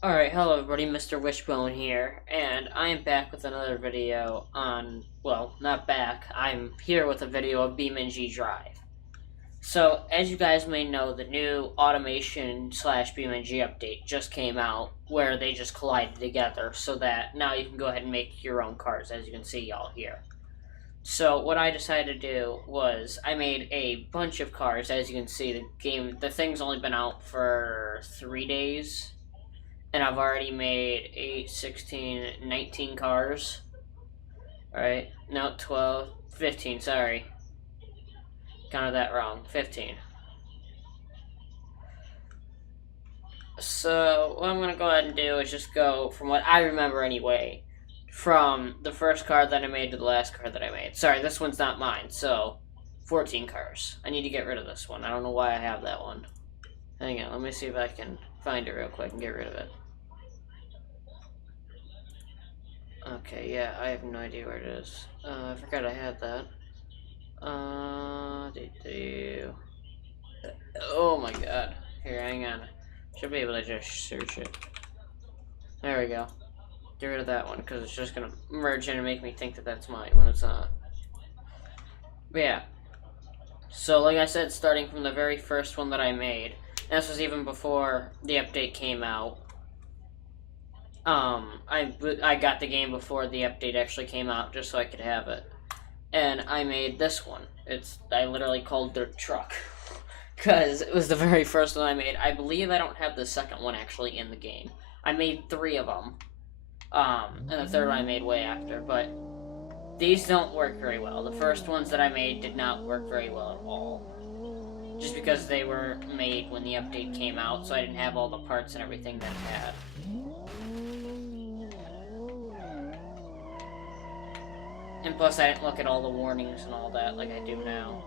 Alright, hello everybody, Mr. Wishbone here, and I am back with another video on, well, not back, I'm here with a video of BeamNG.Drive. So, as you guys may know, the new automation slash BeamNG update just came out, where they just collided together, so that now you can go ahead and make your own cars, as you can see y'all here. So, what I decided to do was, I made a bunch of cars. As you can see, the thing's only been out for 3 days, and I've already made 8, 16, 19 cars. Alright, no, 12, 15, sorry. Counted that wrong. 15. So, what I'm going to go ahead and do is just go, from what I remember anyway, from the first car that I made to the last car that I made. Sorry, this one's not mine, so 14 cars. I need to get rid of this one. I don't know why I have that one. Hang on, let me see if I can find it real quick and get rid of it. Okay, yeah, I have no idea where it is. I forgot I had that. Oh my god. Here, hang on. Should be able to just search it. There we go. Get rid of that one, because it's just going to merge in and make me think that that's mine when it's not. But yeah. So, like I said, starting from the very first one that I made, this was even before the update came out. I got the game before the update actually came out, just so I could have it. And I made this one. I literally called Dirt Truck. Because it was the very first one I made. I believe I don't have the second one actually in the game. I made 3 of them. And the third one I made way after, but these don't work very well. The first ones that I made did not work very well at all. Just because they were made when the update came out, so I didn't have all the parts and everything that it had. And plus, I didn't look at all the warnings and all that like I do now.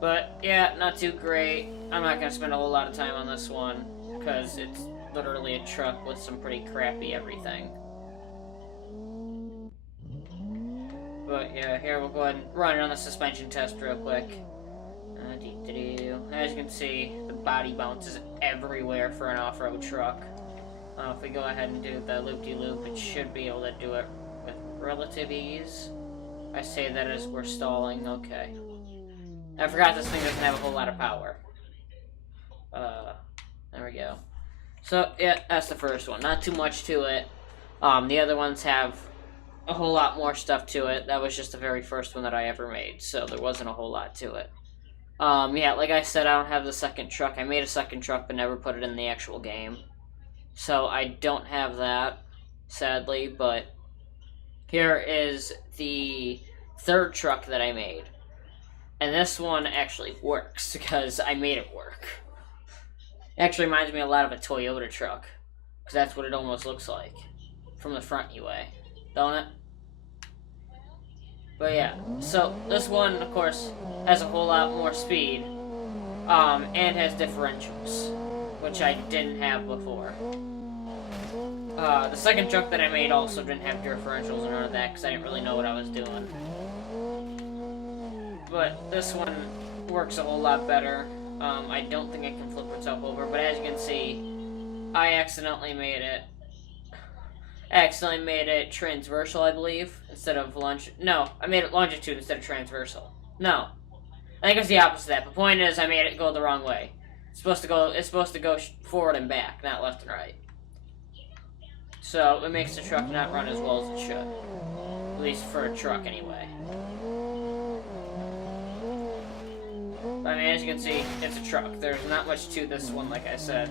But, yeah, not too great. I'm not going to spend a whole lot of time on this one, because it's literally a truck with some pretty crappy everything. But, yeah, here we'll go ahead and run it on the suspension test real quick. As you can see, the body bounces everywhere for an off-road truck. If we go ahead and do the loop-de-loop, it should be able to do it with relative ease. I say that as we're stalling. Okay. I forgot this thing doesn't have a whole lot of power. There we go. So, yeah, that's the first one. Not too much to it. The other ones have a whole lot more stuff to it. That was just the very first one that I ever made, so there wasn't a whole lot to it. Yeah, like I said, I don't have the second truck. I made a second truck, but never put it in the actual game. So I don't have that, sadly, but here is the third truck that I made. And this one actually works, because I made it work. It actually reminds me a lot of a Toyota truck, because that's what it almost looks like, from the front anyway, don't it? But yeah, so this one, of course, has a whole lot more speed, and has differentials, which I didn't have before. The second truck that I made also didn't have differentials and none of that, because I didn't really know what I was doing. But this one works a whole lot better. I don't think it can flip itself over, but as you can see, I accidentally made it transversal, I believe, instead of no, I made it longitude instead of transversal. No, I think it was the opposite of that. The point is, I made it go the wrong way. It's supposed to go forward and back, not left and right. So it makes the truck not run as well as it should, at least for a truck anyway. I mean, as you can see, it's a truck. There's not much to this one, like I said.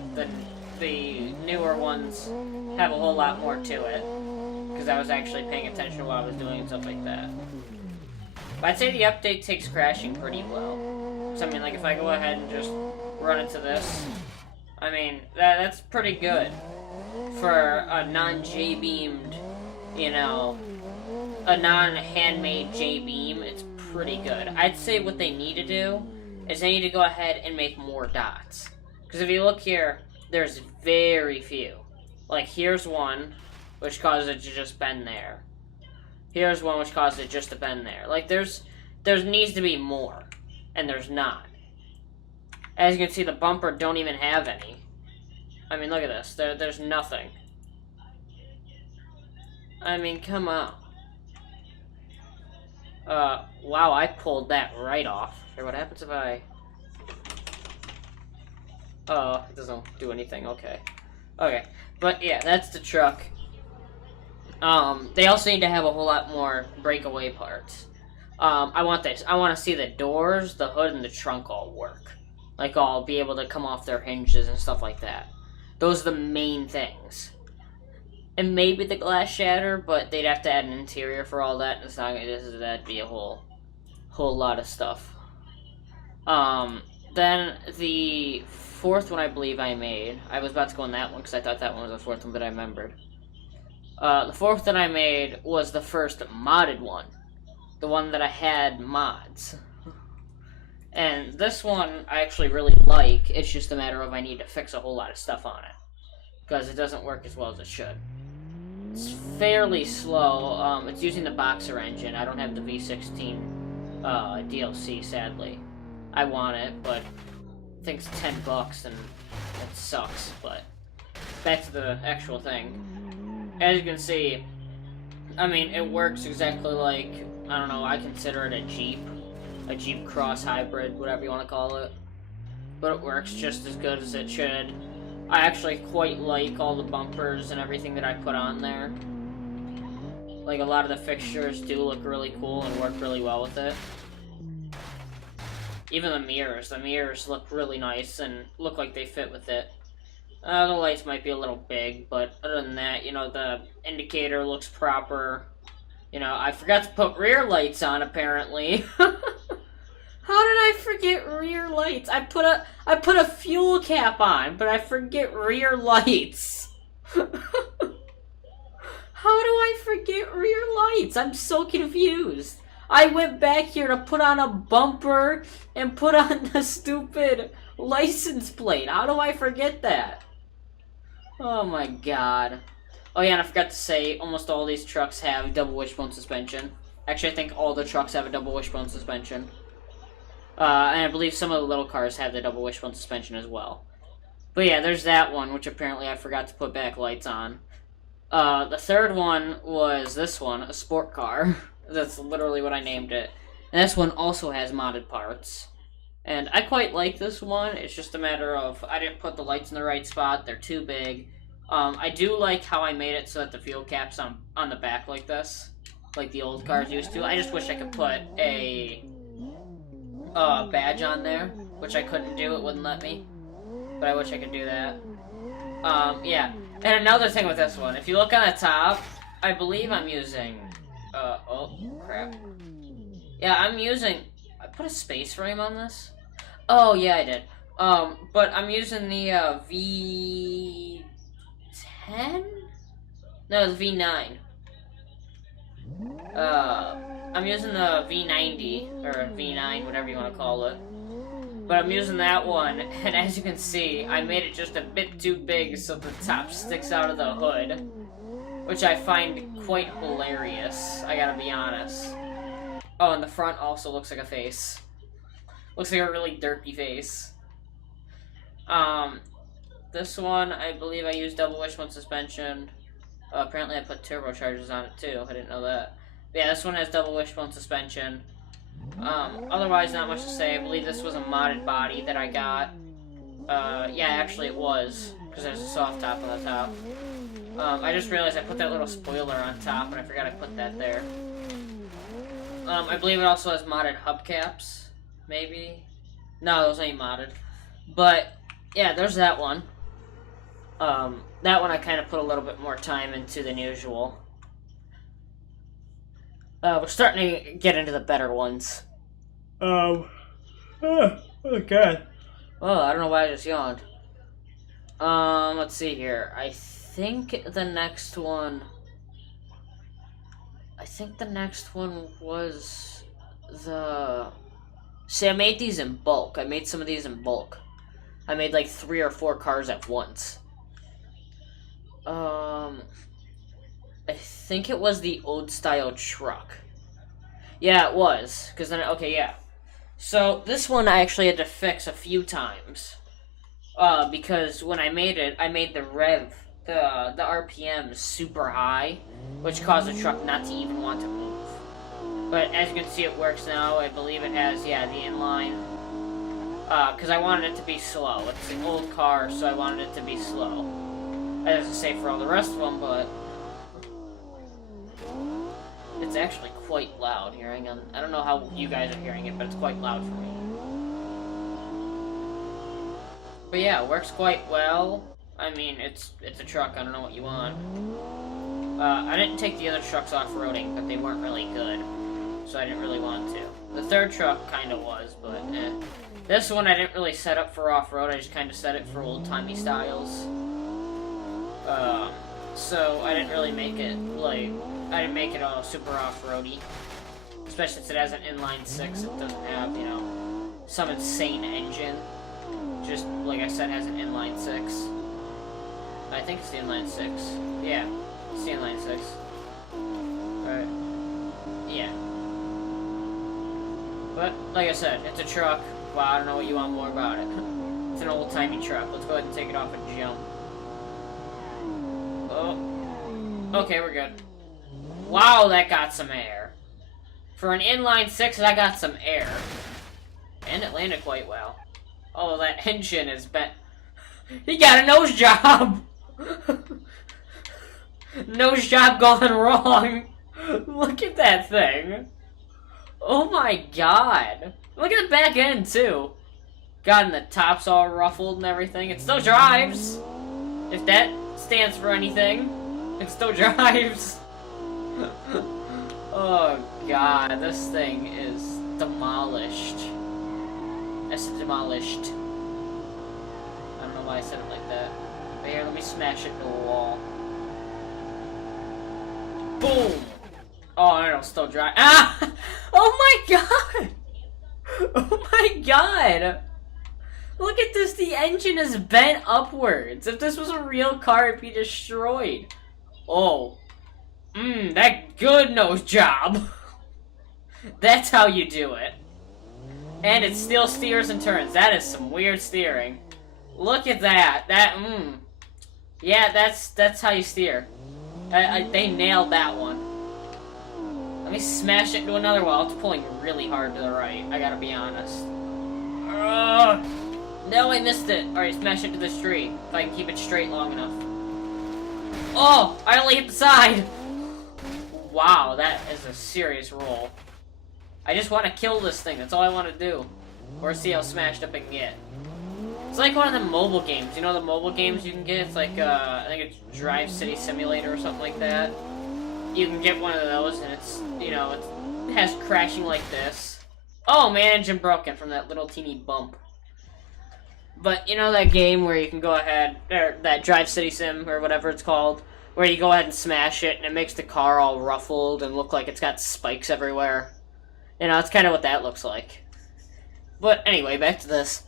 The newer ones have a whole lot more to it, because I was actually paying attention to what I was doing and stuff like that. But I'd say the update takes crashing pretty well. So, I mean, like, if I go ahead and just run into this, I mean, that's pretty good for a non-J-beamed, you know, a non-handmade J-beam. It's pretty good. I'd say what they need to do is they need to go ahead and make more dots. Because if you look here, there's very few. Like, here's one, which causes it to just bend there. Here's one which causes it just to bend there. Like, there needs to be more, and there's not. As you can see, the bumper don't even have any. I mean, look at this. There's nothing. I mean, come on. Wow, I pulled that right off. Here, what happens if I... Oh, it doesn't do anything. Okay. Okay. But, yeah, that's the truck. They also need to have a whole lot more breakaway parts. I want this. I want to see the doors, the hood, and the trunk all work. Like, all be able to come off their hinges and stuff like that. Those are the main things. And maybe the glass shatter, but they'd have to add an interior for all that. And it's not gonna, that'd be a whole lot of stuff. Then the fourth one I believe I made. I was about to go on that one because I thought that one was the fourth one, but I remembered. The fourth that I made was the first modded one. The one that I had mods. And this one I actually really like. It's just a matter of I need to fix a whole lot of stuff on it. Because it doesn't work as well as it should. It's fairly slow. It's using the Boxer engine. I don't have the V16 DLC, sadly. I want it, but I think it's $10 and it sucks. But back to the actual thing. As you can see, I mean, it works exactly like, I don't know, I consider it a Jeep Cross hybrid, whatever you want to call it. But it works just as good as it should. I actually quite like all the bumpers and everything that I put on there. Like, a lot of the fixtures do look really cool and work really well with it. Even the mirrors look really nice and look like they fit with it. The lights might be a little big, but other than that, you know, the indicator looks proper. You know, I forgot to put rear lights on, apparently. How did I forget rear lights? I put a fuel cap on, but I forget rear lights. How do I forget rear lights? I'm so confused. I went back here to put on a bumper and put on the stupid license plate. How do I forget that? Oh my god. Oh yeah, and I forgot to say, almost all these trucks have double wishbone suspension. Actually, I think all the trucks have a double wishbone suspension. And I believe some of the little cars have the double wishbone suspension as well. But yeah, there's that one, which apparently I forgot to put back lights on. The third one was this one, a sport car. That's literally what I named it. And this one also has modded parts. And I quite like this one. It's just a matter of I didn't put the lights in the right spot. They're too big. I do like how I made it so that the fuel cap's on the back like this. Like the old cars used to. I just wish I could put a badge on there, which I couldn't do. It wouldn't let me. But I wish I could do that. Yeah. And another thing with this one. If you look on the top, I believe I'm using... oh, crap. Yeah, I'm using... I put a space frame on this? Oh, yeah, I did. But I'm using the, V10? No, the V9. I'm using the V90, or V9, whatever you want to call it. But I'm using that one, and as you can see, I made it just a bit too big so the top sticks out of the hood. Which I find quite hilarious, I gotta be honest. Oh, and the front also looks like a face. Looks like a really derpy face. This one, I believe I used double wishbone suspension. Apparently I put turbochargers on it too, I didn't know that. But yeah, this one has double wishbone suspension. Otherwise, not much to say. I believe this was a modded body that I got. Yeah, actually it was, because there's a soft top on the top. I just realized I put that little spoiler on top, and I forgot I put that there. I believe it also has modded hubcaps, maybe? No, those ain't modded. But, yeah, there's that one. That one I kind of put a little bit more time into than usual. We're starting to get into the better ones. Oh god. Oh, I don't know why I just yawned. Let's see here. I think the next one was the... See, I made these in bulk. I made some of these in bulk. I made like 3 or 4 cars at once. I think it was the old style truck. Yeah, it was. Because then, okay, yeah. So, this one I actually had to fix a few times. because when I made it, I made the the RPM super high, which caused the truck not to even want to move. But as you can see, it works now. I believe it has, yeah, the inline. Because I wanted it to be slow. It's an old car, so I wanted it to be slow. That doesn't say for all the rest of them, but it's actually quite loud here. Hang on. I don't know how you guys are hearing it, but it's quite loud for me. But yeah, it works quite well. I mean, it's a truck. I don't know what you want. I didn't take the other trucks off-roading, but they weren't really good, so I didn't really want to. The third truck kind of was, but eh. This one I didn't really set up for off-road. I just kind of set it for old-timey styles. So I didn't really make it, like, I didn't make it all super off-roady. Especially since it has an inline 6. It doesn't have, you know, some insane engine. Just, like I said, has an inline 6. I think it's the inline 6. Yeah, it's the inline 6. Alright. Yeah. But, like I said, it's a truck. Well, I don't know what you want more about it. It's an old-timey truck. Let's go ahead and take it off and jump. Oh. Okay, we're good. Wow, that got some air. For an inline 6, that got some air. And it landed quite well. Oh, that engine is bent. He got a nose job! Nose job gone wrong. Look at that thing. Oh my god. Look at the back end, too. God, and the top's all ruffled and everything. It still drives. If that stands for anything, it still drives. Oh god, this thing is demolished. It's demolished. I don't know why I said it like that. But here, let me smash it into a wall. Boom! Oh, it'll still drive. Ah! Oh my god! Oh my god! Look at this, the engine is bent upwards. If this was a real car, it'd be destroyed. Oh. That good nose job. That's how you do it. And it still steers and turns. That is some weird steering. Look at that. Yeah, that's how you steer. They nailed that one. Let me smash it into another wall. It's pulling really hard to the right. I gotta be honest. No, I missed it. Alright, smash it to this tree. If I can keep it straight long enough. Oh, I only hit the side. Wow, that is a serious roll. I just want to kill this thing. That's all I want to do. Or see how smashed up I can get. It's like one of the mobile games. You know the mobile games you can get? It's like, I think it's Drive City Simulator or something like that. You can get one of those, and it's, you know, it has crashing like this. Oh, man, engine broken from that little teeny bump. But, you know that game where you can go ahead, or that Drive City Sim, or whatever it's called, where you go ahead and smash it, and it makes the car all ruffled and look like it's got spikes everywhere. You know, that's kind of what that looks like. But anyway, back to this.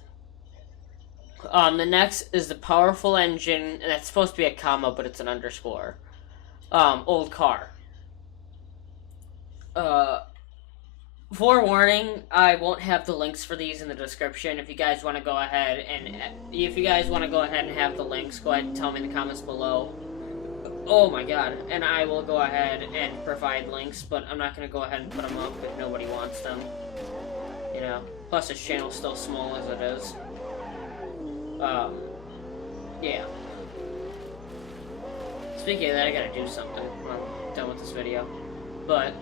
The next is the powerful engine, and that's supposed to be a comma, but it's an underscore. Old car. Forewarning, I won't have the links for these in the description. If you guys want to go ahead and have the links, go ahead and tell me in the comments below. Oh my god, and I will go ahead and provide links, but I'm not going to go ahead and put them up if nobody wants them. You know, plus this channel's still small as it is. Yeah. Speaking of that, I gotta do something when I'm done with this video. But,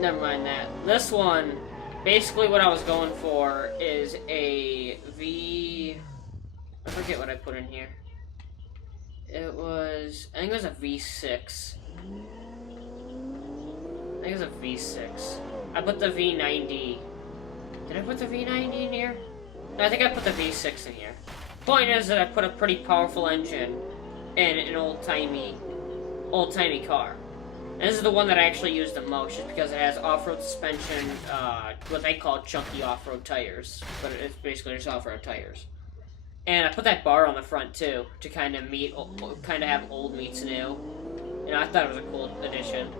never mind that. This one, basically what I was going for is a I forget what I put in here. It was, I think it was a V6. I think it was a V6. I put the V90. Did I put the V90 in here? No, I think I put the V6 in here. Point is that I put a pretty powerful engine in an old-timey car. And this is the one that I actually use the most, just because it has off-road suspension, what they call chunky off-road tires. But it's basically just off-road tires. And I put that bar on the front, too, to kind of have old meets new. You know, I thought it was a cool addition.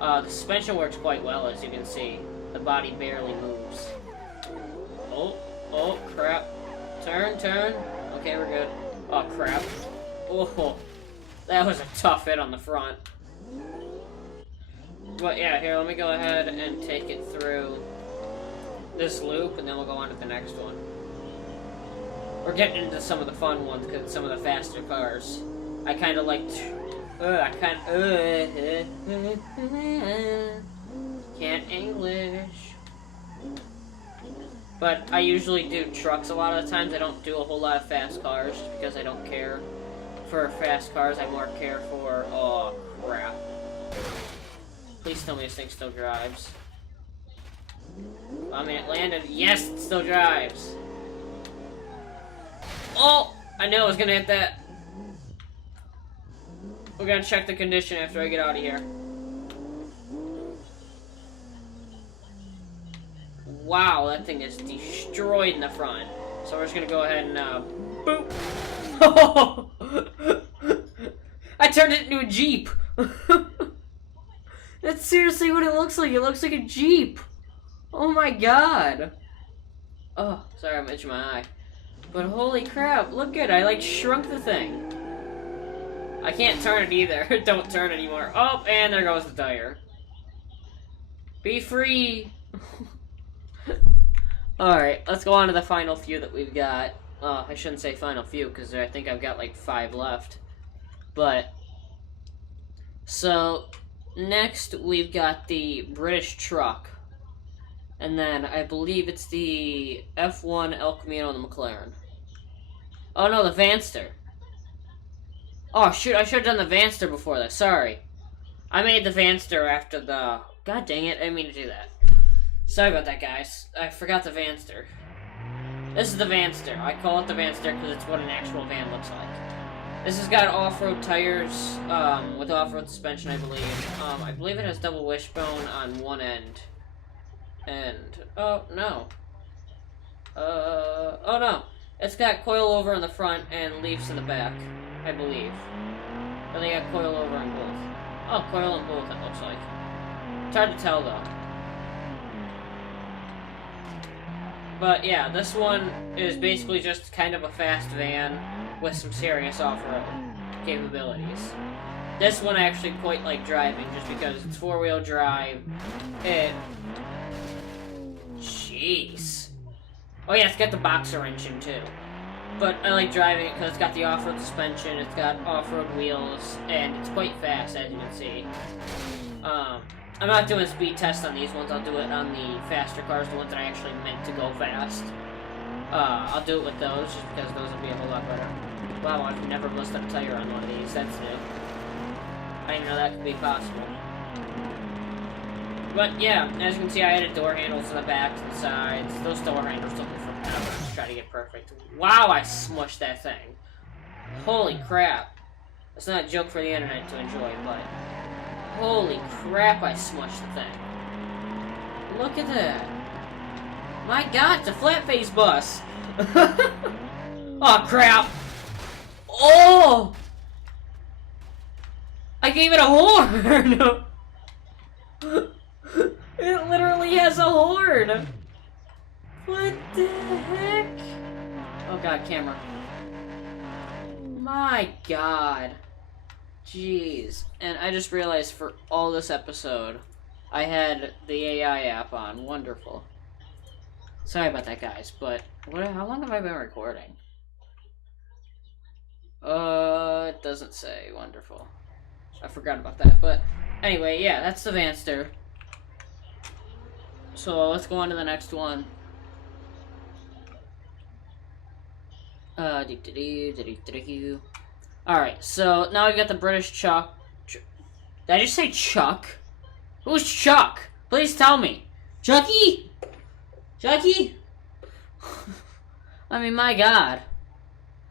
The suspension works quite well, as you can see. The body barely moves. Oh, crap. Turn. Okay, we're good. Oh, crap. Oh, that was a tough hit on the front. But yeah, here, let me go ahead and take it through this loop, and then we'll go on to the next one. We're getting into some of the fun ones, because it's some of the faster cars. I kind of like... can't English. But I usually do trucks a lot of the times. I don't do a whole lot of fast cars, just because I don't care for fast cars. I more care for... Oh, crap. Please tell me this thing still drives. I mean, it landed. Yes, it still drives. Oh! I knew I was gonna hit that. We're gonna check the condition after I get out of here. Wow, that thing is destroyed in the front. So we're just gonna go ahead and, boop! I turned it into a Jeep! That's seriously what it looks like. It looks like a Jeep. Oh my god. Oh, sorry, I'm itching my eye. But holy crap, look at it. I like shrunk the thing. I can't turn it either. Don't turn anymore. Oh, and there goes the tire. Be free. Alright, let's go on to the final few that we've got. I shouldn't say final few, because I think I've got like 5 left. But, so... Next, we've got the British truck. And then, I believe it's the F1 El Camino and the McLaren. Oh no, the Vanster. Oh shoot, I should have done the Vanster before this, sorry. I made the Vanster after the... God dang it, I didn't mean to do that. Sorry about that, guys. I forgot the Vanster. This is the Vanster. I call it the Vanster because it's what an actual van looks like. This has got off-road tires, with off-road suspension, I believe. I believe it has double wishbone on one end. And, oh, no. Oh, no. It's got coilover in the front and leaves in the back, I believe. But they got coilover on both. Oh, coil on both, it looks like. It's hard to tell, though. But, yeah, this one is basically just kind of a fast van with some serious off-road capabilities. This one I actually quite like driving, just because it's 4-wheel drive. Jeez. Oh yeah, it's got the boxer engine too. But I like driving it because it's got the off-road suspension, it's got off-road wheels, and it's quite fast, as you can see. I'm not doing a speed test on these ones, I'll do it on the faster cars, the ones that I actually meant to go fast. I'll do it with those, just because those will be a whole lot better. Wow, I've never busted a tire on one of these, that's new. I didn't know that could be possible. But yeah, as you can see, I added door handles to the back, to the sides. Those door handles took me forever to try to get perfect. Wow, I smushed that thing. Holy crap. That's not a joke for the internet to enjoy, but... Holy crap, I smushed the thing. Look at that. My god, it's a flat-face bus. Oh, crap. Oh! I gave it a horn! It literally has a horn! What the heck? Oh god, camera. My god. Jeez. And I just realized for all this episode, I had the AI app on. Wonderful. Sorry about that, guys, but how long have I been recording? It doesn't say. Wonderful. I forgot about that, but anyway, yeah, that's the Vanster. So let's go on to the next one. Alright, so now we got the British Chuck. Did I just say Chuck? Who's Chuck? Please tell me. Chucky? Chucky? I mean, my god.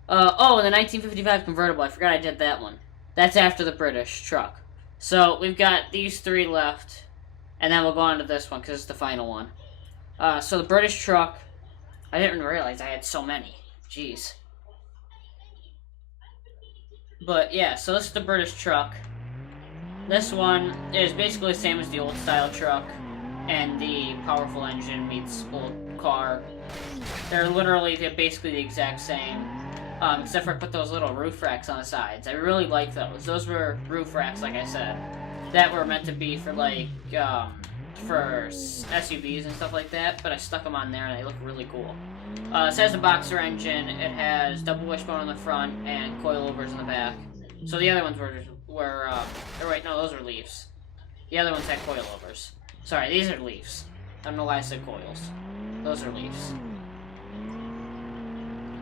Oh, the 1955 convertible. I forgot I did that one. That's after the British truck. So, we've got these 3 left. And then we'll go on to this one, because it's the final one. So the British truck. I didn't realize I had so many. Jeez. But, yeah, so this is the British truck. This one is basically the same as the old style truck. And the powerful engine meets old car. They're literally basically the exact same. Except for I put those little roof racks on the sides. I really like those. Those were roof racks, like I said, that were meant to be for like for SUVs and stuff like that. But I stuck them on there, and they look really cool. It has a boxer engine. It has double wishbone on the front and coilovers in the back. So the other ones were or wait, no, those were leaves. The other ones had coilovers. Sorry, these are leaves. I don't know why I said coils. Those are leaves.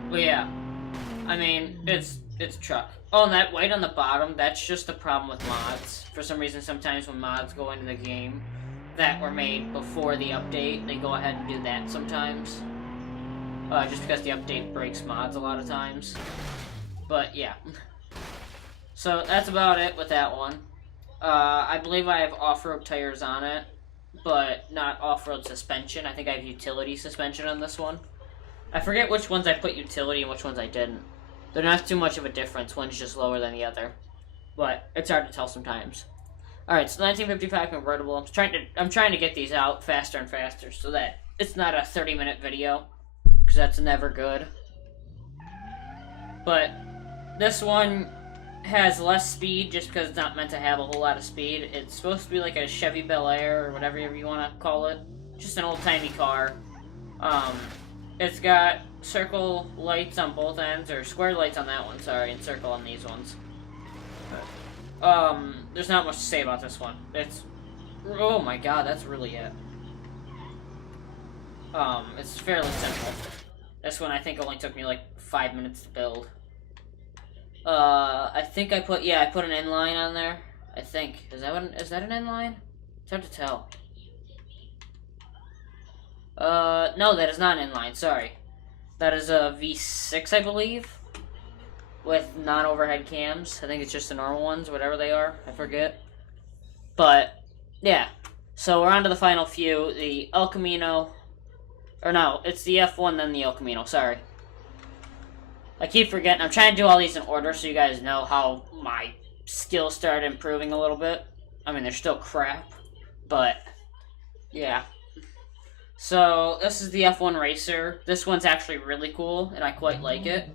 But yeah, I mean, it's a truck. Oh, and that white on the bottom, that's just the problem with mods. For some reason, sometimes when mods go into the game that were made before the update, they go ahead and do that sometimes. Just because the update breaks mods a lot of times. But yeah. So that's about it with that one. I believe I have off-road tires on it, but not off-road suspension. I think I have utility suspension on this one. I forget which ones I put utility and which ones I didn't. They're not too much of a difference. One's just lower than the other. But it's hard to tell sometimes. Alright, so 1955 convertible. I'm trying to get these out faster and faster so that it's not a 30-minute video, because that's never good. But this one has less speed just because it's not meant to have a whole lot of speed. It's supposed to be like a Chevy Bel Air or whatever you want to call it. Just an old-timey car. It's got circle lights on both ends, or square lights on that one, sorry, and circle on these ones. There's not much to say about this one. It's, oh my god, that's really it. It's fairly simple. This one I think only took me like 5 minutes to build. I think I put an inline on there. I think. Is that an inline? It's hard to tell. No, that is not an inline, sorry. That is a V6, I believe, with non-overhead cams. I think it's just the normal ones, whatever they are, I forget. But, yeah. So we're on to the final few, the El Camino, or no, it's the F1, then the El Camino, sorry. I keep forgetting, I'm trying to do all these in order so you guys know how my skills started improving a little bit. I mean, they're still crap, but, yeah. So, this is the F1 Racer. This one's actually really cool, and I quite like it.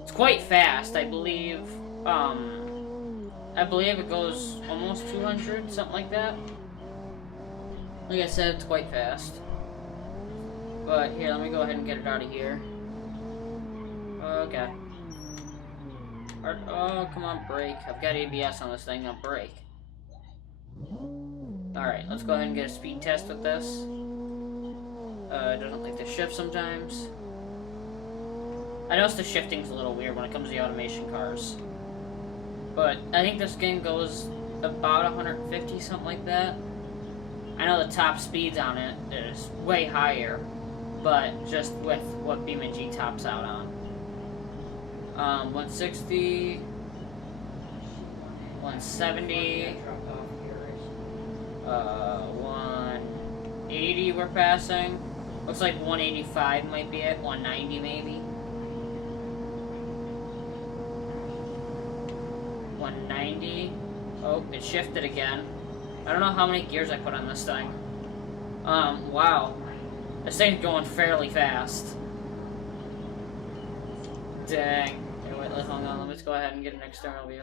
It's quite fast, I believe. I believe it goes almost 200, something like that. Like I said, it's quite fast. But, here, let me go ahead and get it out of here. Okay. Oh, come on, brake. I've got ABS on this thing, now brake. Alright, let's go ahead and get a speed test with this. It doesn't like to shift sometimes. I notice the shifting's a little weird when it comes to the automation cars. But I think this game goes about 150, something like that. I know the top speeds on it is way higher, but just with what BeamNG tops out on. 160, 170, 180 we're passing. Looks like 185 might be it, 190 maybe. 190. Oh, it shifted again. I don't know how many gears I put on this thing. Wow. This thing's going fairly fast. Dang. Okay, wait, hold on, let's go ahead and get an external view.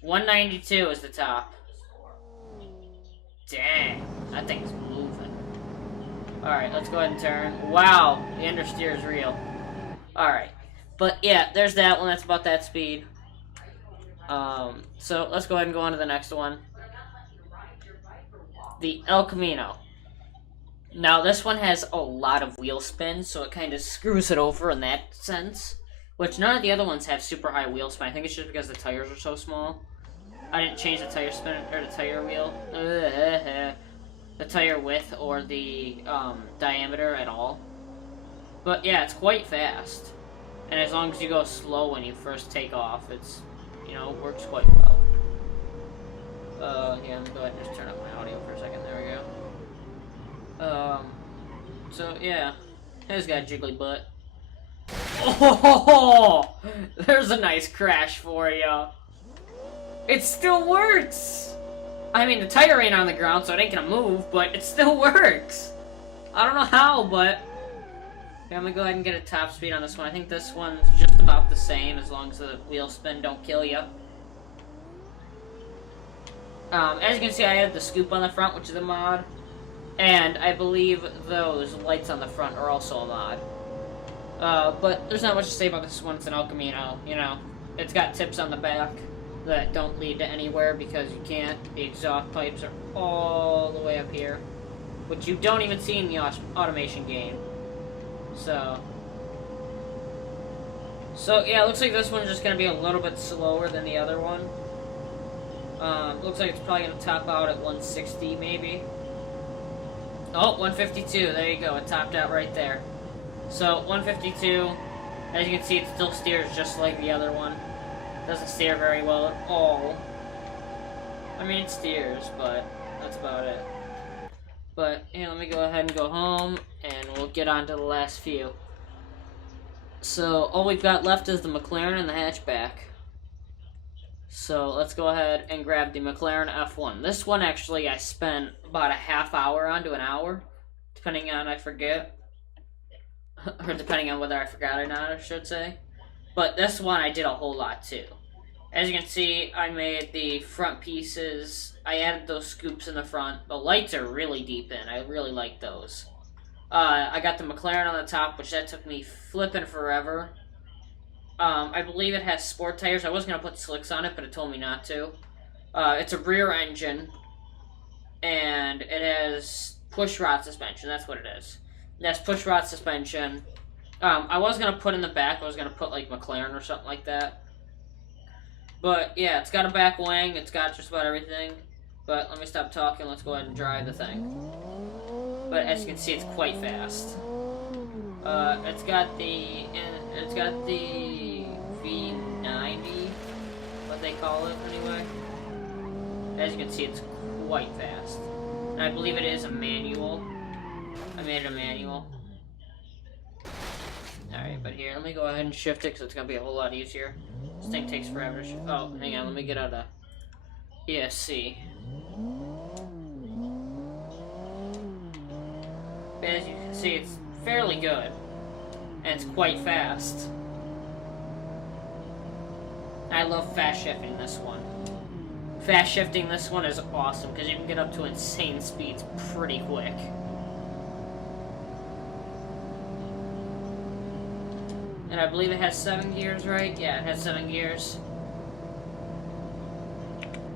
192 is the top. Dang, that thing's moving. Alright, let's go ahead and turn. Wow, the understeer is real. Alright, but yeah, there's that one, that's about that speed. So let's go ahead and go on to the next one. The El Camino. Now, this one has a lot of wheel spin, so it kind of screws it over in that sense. Which none of the other ones have super high wheel spin. I think it's just because the tires are so small. I didn't change the tire spin, or the tire wheel. The tire width or the diameter at all. But yeah, it's quite fast. And as long as you go slow when you first take off, it's, you know, works quite well. Yeah, let me go ahead and just turn up my audio for a second. There we go. So yeah, it's got a jiggly butt. Oh, there's a nice crash for you. It still works. I mean, the tire ain't on the ground, so it ain't gonna move, but it still works. I don't know how, but Okay, I'm gonna go ahead and get a top speed on this one. I think this one's just about the same as long as the wheel spin don't kill you. As you can see, I added the scoop on the front, which is a mod. And I believe those lights on the front are also a mod. But there's not much to say about this one. It's an El Camino, you know. It's got tips on the back that don't lead to anywhere because you can't. The exhaust pipes are all the way up here, which you don't even see in the automation game. So yeah, it looks like this one's just going to be a little bit slower than the other one. Looks like it's probably going to top out at 160 maybe. Oh, 152, there you go, it topped out right there. So, 152, as you can see, it still steers just like the other one. Doesn't steer very well at all. I mean, it steers, but that's about it. But, yeah, let me go ahead and go home, and we'll get on to the last few. So, all we've got left is the McLaren and the hatchback. So, let's go ahead and grab the McLaren F1. This one, actually, I spent about a half hour on to an hour, depending on, I forget. Or depending on whether I forgot or not, I should say. But this one, I did a whole lot, too. As you can see, I made the front pieces. I added those scoops in the front. The lights are really deep in. I really like those. I got the McLaren on the top, which that took me flipping forever. I believe it has sport tires. I was going to put slicks on it, but it told me not to. It's a rear engine, and it has push rod suspension. That's what it is. It has push rod suspension. I was going to put in the back. I was going to put, like, McLaren or something like that. But, yeah, it's got a back wing. It's got just about everything. But let me stop talking. Let's go ahead and drive the thing. But as you can see, it's quite fast. It's got the V90, what they call it anyway. As you can see, it's quite fast. And I believe it is a manual. I made it a manual. Alright, but here, let me go ahead and shift it because it's going to be a whole lot easier. This thing takes forever to shift. Oh, hang on, let me get out of ESC. As you can see, it's fairly good. And it's quite fast. I love fast shifting this one. Fast shifting this one is awesome because you can get up to insane speeds pretty quick. And I believe it has 7 gears, right? Yeah, it has 7 gears.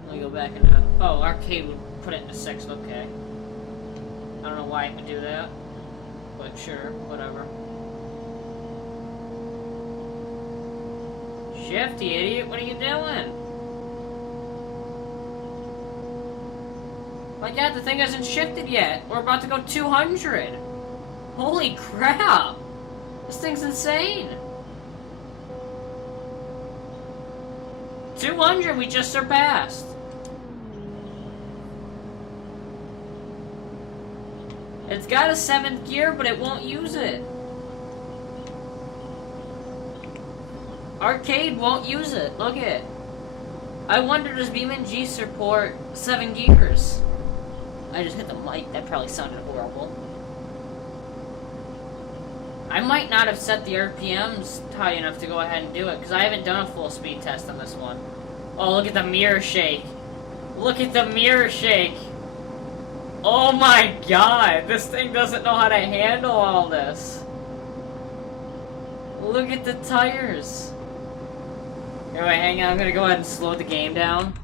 Let me go back and... oh, arcade would put it into 6, okay. I don't know why it would do that. But sure, whatever. Shift, you idiot, what are you doing? My god, the thing hasn't shifted yet. We're about to go 200. Holy crap. This thing's insane. 200 we just surpassed. It's got a 7th gear, but it won't use it. Arcade won't use it. Look at it. I wonder, does BeamNG support 7 gears? I just hit the mic. That probably sounded horrible. I might not have set the RPMs high enough to go ahead and do it, because I haven't done a full speed test on this one. Oh, look at the mirror shake. Look at the mirror shake. Oh my god, this thing doesn't know how to handle all this. Look at the tires. Anyway, hang on, I'm gonna go ahead and slow the game down.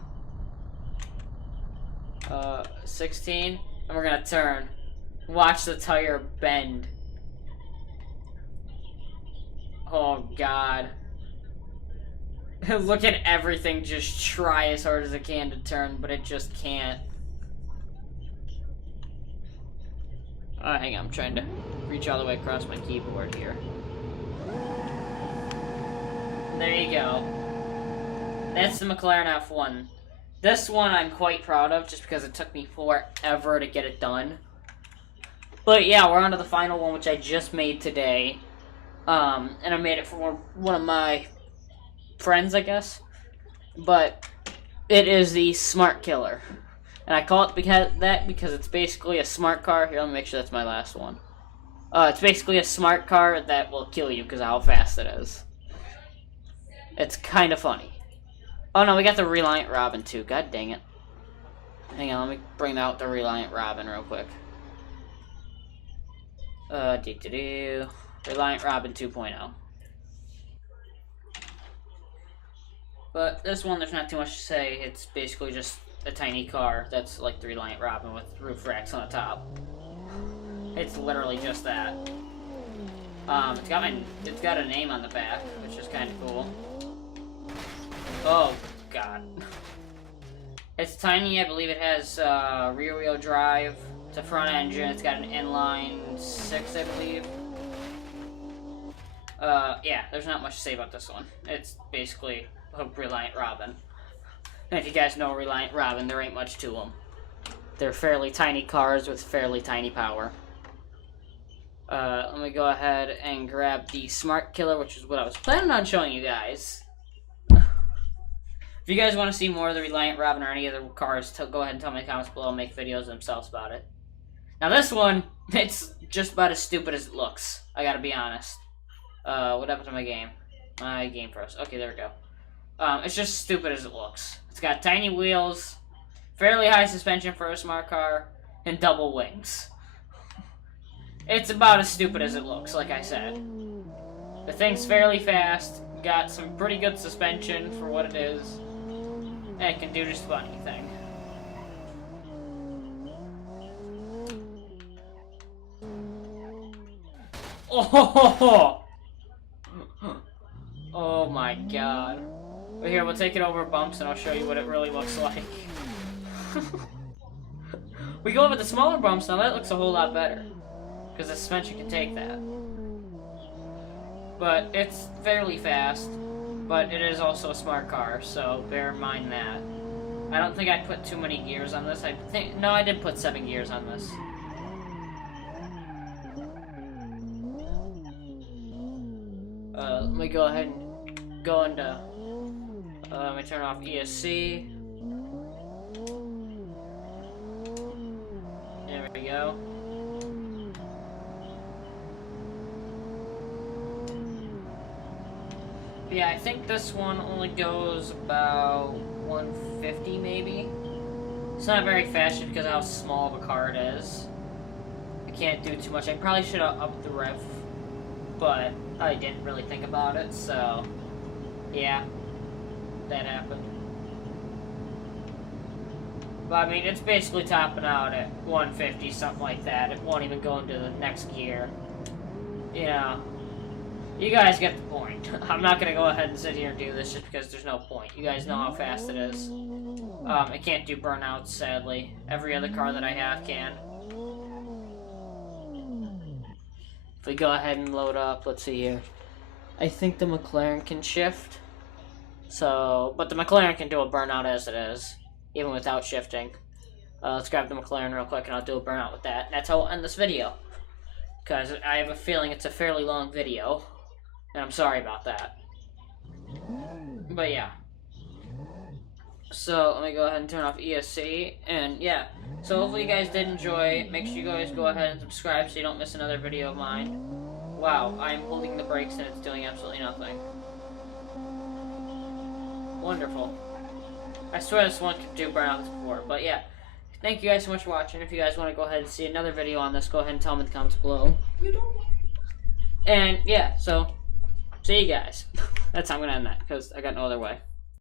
16, and we're gonna turn. Watch the tire bend. Oh god. Look at everything just try as hard as it can to turn, but it just can't. Hang on, I'm trying to reach all the way across my keyboard here. There you go. That's the McLaren F1. This one I'm quite proud of, just because it took me forever to get it done. But yeah, we're on to the final one, which I just made today. And I made it for one of my friends, I guess. But it is the Smart Killer. And I call it because it's basically a smart car. Here, let me make sure that's my last one. It's basically a smart car that will kill you because of how fast it is. It's kind of funny. Oh no, we got the Reliant Robin too. God dang it. Hang on, let me bring out the Reliant Robin real quick. Reliant Robin 2.0. But this one, there's not too much to say. It's basically just a tiny car that's like the Reliant Robin with roof racks on the top. It's literally just that. It's got a name on the back, which is kind of cool. Oh god. It's tiny. I believe it has rear-wheel drive. It's a front engine. It's got an inline 6, I believe. Yeah, there's not much to say about this one. It's basically a Reliant Robin. And if you guys know Reliant Robin, there ain't much to them. They're fairly tiny cars with fairly tiny power. Let me go ahead and grab the Smart Killer, which is what I was planning on showing you guys. If you guys want to see more of the Reliant Robin or any other cars, go ahead and tell me in the comments below and make videos themselves about it. Now this one, it's just about as stupid as it looks. I gotta be honest. What happened to my game? My game first. Okay, there we go. It's just as stupid as it looks. It's got tiny wheels, fairly high suspension for a smart car, and double wings. It's about as stupid as it looks, like I said. The thing's fairly fast, got some pretty good suspension for what it is, and it can do just about anything. Oh! Oh my god. But here, we'll take it over bumps and I'll show you what it really looks like. We go over the smaller bumps, now that looks a whole lot better. Because the suspension can take that. But it's fairly fast, but it is also a smart car, so bear in mind that. I don't think I put too many gears on this. No, I did put 7 gears on this. Let me go ahead and go into, let me turn off ESC. There we go. Yeah, I think this one only goes about 150 maybe. It's not very fast just because of how small of a car it is. I can't do too much. I probably should have upped the rev, but I didn't really think about it, so yeah, that happened. But I mean, it's basically topping out at 150, something like that. It won't even go into the next gear. You know, you guys get the point. I'm not going to go ahead and sit here and do this just because there's no point. You guys know how fast it is. It can't do burnouts, sadly. Every other car that I have can. If we go ahead and load up, let's see here. I think the McLaren can shift. So, but the McLaren can do a burnout as it is, even without shifting. Let's grab the McLaren real quick and I'll do a burnout with that. And that's how we'll end this video. Because I have a feeling it's a fairly long video. And I'm sorry about that. But yeah. So, let me go ahead and turn off ESC. And yeah. So hopefully you guys did enjoy. Make sure you guys go ahead and subscribe so you don't miss another video of mine. Wow, I'm holding the brakes and it's doing absolutely nothing. Wonderful. I swear this one could do burnouts before. But yeah. Thank you guys so much for watching. If you guys want to go ahead and see another video on this, go ahead and tell me in the comments below. And yeah, so see you guys. That's how I'm going to end that because I got no other way.